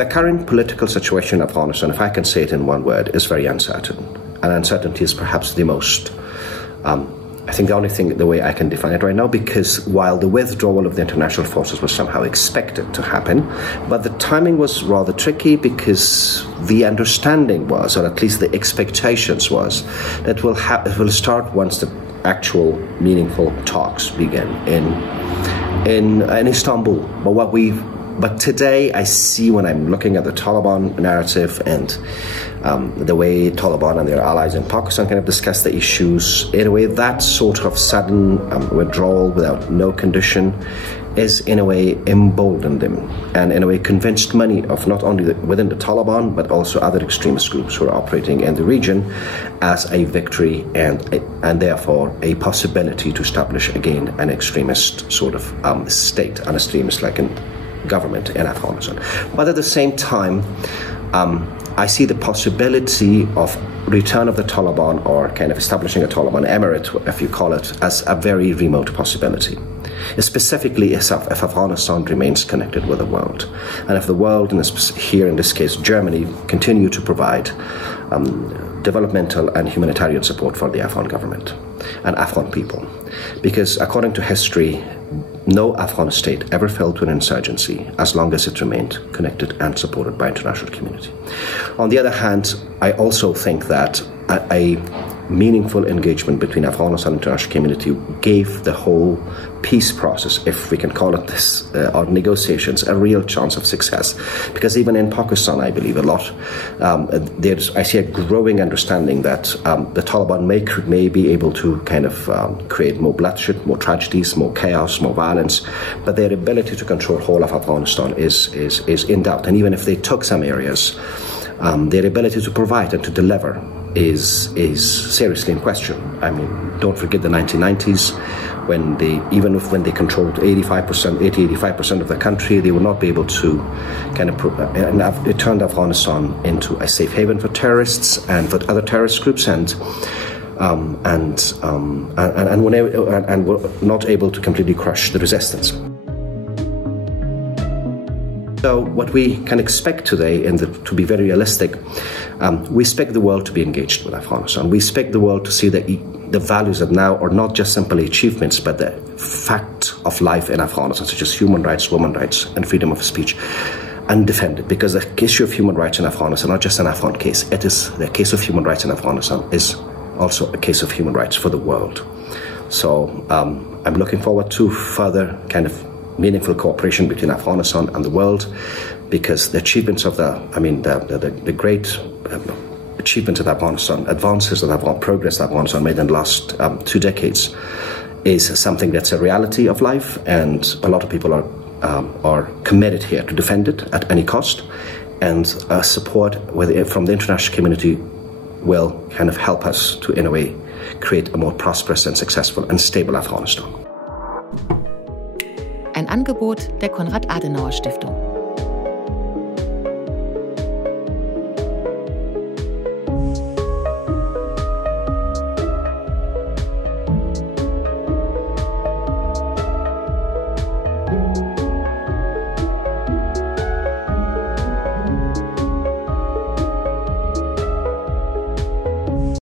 The current political situation in Afghanistan, if I can say it in one word, is very uncertain. And uncertainty is perhaps the most, I think the only thing, the way I can define it right now, because while the withdrawal of the international forces was somehow expected to happen, but the timing was rather tricky because the understanding was, or at least the expectations was, that it will start once the actual meaningful talks begin in Istanbul. But today I see, when I'm looking at the Taliban narrative and the way Taliban and their allies in Pakistan kind of discuss the issues, in a way that sort of sudden withdrawal without no condition is in a way emboldened them, and in a way convinced many of not only within the Taliban but also other extremist groups who are operating in the region as a victory and therefore a possibility to establish again an extremist sort of state, an extremist like an government in Afghanistan. But at the same time, I see the possibility of return of the Taliban, or kind of establishing a Taliban emirate, if you call it, as a very remote possibility. Specifically, if Afghanistan remains connected with the world, and if the world, here in this case Germany, continue to provide developmental and humanitarian support for the Afghan government and Afghan people. Because according to history, no Afghan state ever fell to an insurgency as long as it remained connected and supported by international community. On the other hand, I also think that a meaningful engagement between Afghanistan and international community gave the whole peace process, if we can call it this, or negotiations, a real chance of success. Because even in Pakistan, I believe a lot, I see a growing understanding that the Taliban may be able to kind of create more bloodshed, more tragedies, more chaos, more violence, but their ability to control whole of Afghanistan is in doubt. And even if they took some areas, their ability to provide and to deliver is seriously in question. I mean, don't forget the 1990s, when they controlled 85% of the country, they would not be able to kind of it turned Afghanistan into a safe haven for terrorists and for other terrorist groups, and were not able to completely crush the resistance. So what we can expect today, to be very realistic, we expect the world to be engaged with Afghanistan. We expect the world to see the values that now are not just simply achievements, but the fact of life in Afghanistan, such as human rights, women's rights, and freedom of speech, undefended. Because the issue of human rights in Afghanistan is not just an Afghan case. It is the case of human rights in Afghanistan is also a case of human rights for the world. So I'm looking forward to further kind of meaningful cooperation between Afghanistan and the world, because the achievements of the great achievements of Afghanistan, advances of Afghanistan, progress that Afghanistan made in the last 2 decades is something that's a reality of life, and a lot of people are committed here to defend it at any cost, and support from the international community will kind of help us to, in a way, create a more prosperous and successful and stable Afghanistan. Ein Angebot der Konrad-Adenauer-Stiftung.